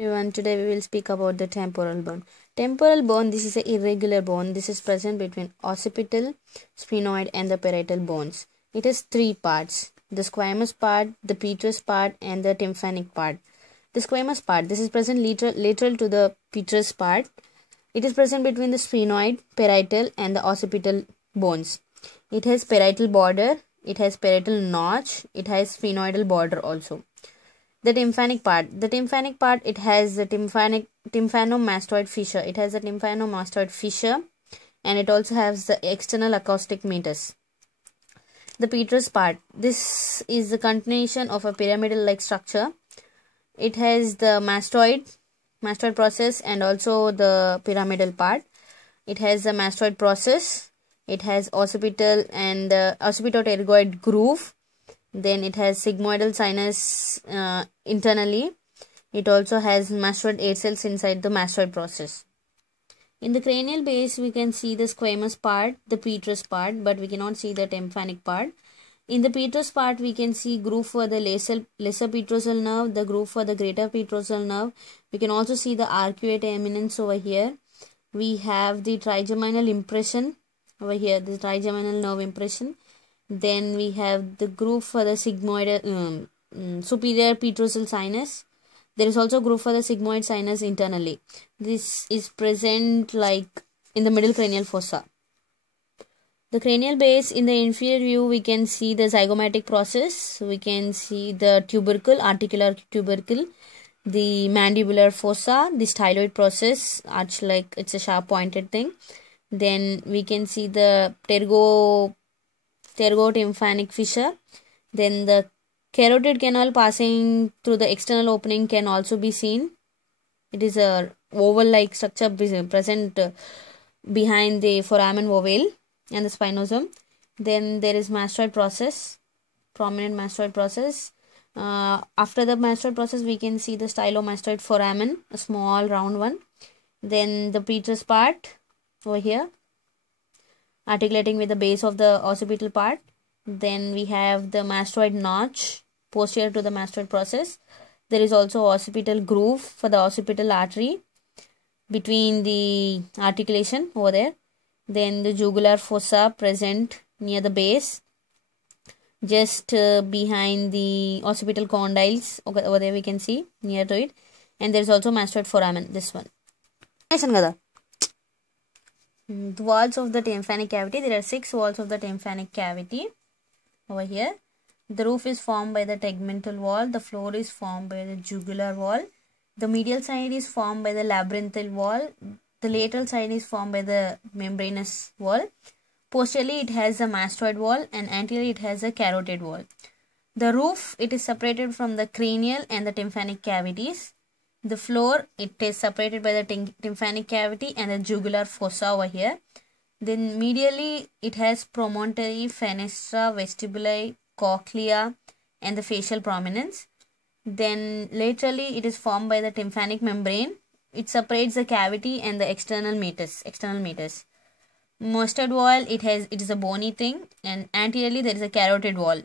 Everyone, today we will speak about the temporal bone. Temporal bone, this is an irregular bone. This is present between occipital, sphenoid and the parietal bones. It has three parts: the squamous part, the petrous part and the tympanic part. The squamous part, this is present lateral to the petrous part. It is present between the sphenoid, parietal and the occipital bones. It has parietal border, it has parietal notch, it has sphenoidal border also. The tympanic part, it has the tympanomastoid fissure. It has a tympanomastoid fissure and it also has the external acoustic meatus. The petrous part, this is the continuation of a pyramidal like structure. It has the mastoid process and also the pyramidal part. It has the mastoid process. It has occipital and the occipitopterygoid groove. Then it has sigmoidal sinus internally. It also has mastoid air cells inside the mastoid process. In the cranial base, we can see the squamous part, the petrous part, but we cannot see the tympanic part. In the petrous part, we can see groove for the lesser petrosal nerve, the groove for the greater petrosal nerve. We can also see the arcuate eminence over here. We have the trigeminal impression over here, the trigeminal nerve impression. Then we have the groove for the sigmoid superior petrosal sinus. There is also groove for the sigmoid sinus internally. This is present like in the middle cranial fossa. The cranial base, in the inferior view, we can see the zygomatic process. We can see the tubercle, articular tubercle, the mandibular fossa, the styloid process, arch like it's a sharp pointed thing. Then we can see the pterygotympanic fissure. Then the carotid canal passing through the external opening can also be seen. It is a oval-like structure present behind the foramen ovale and the spinosum. Then there is mastoid process, prominent mastoid process. After the mastoid process, we can see the stylomastoid foramen, a small round one. Then the petrous part over here, articulating with the base of the occipital part. Then we have the mastoid notch posterior to the mastoid process. There is also occipital groove for the occipital artery between the articulation over there. Then the jugular fossa present near the base, just behind the occipital condyles. Okay, over there we can see near to it. And there is also mastoid foramen, this one. The walls of the tympanic cavity, there are 6 walls of the tympanic cavity over here. The roof is formed by the tegmental wall, the floor is formed by the jugular wall, the medial side is formed by the labyrinthal wall, the lateral side is formed by the membranous wall. Posteriorly it has a mastoid wall and anteriorly it has a carotid wall. The roof, it is separated from the cranial and the tympanic cavities. The floor, it is separated by the tympanic cavity and the jugular fossa over here. Then medially, it has promontory, fenestra, vestibuli, cochlea and the facial prominence. Then laterally, it is formed by the tympanic membrane. It separates the cavity and the external meatus. Mastoid wall, it is a bony thing, and anteriorly there is a carotid wall.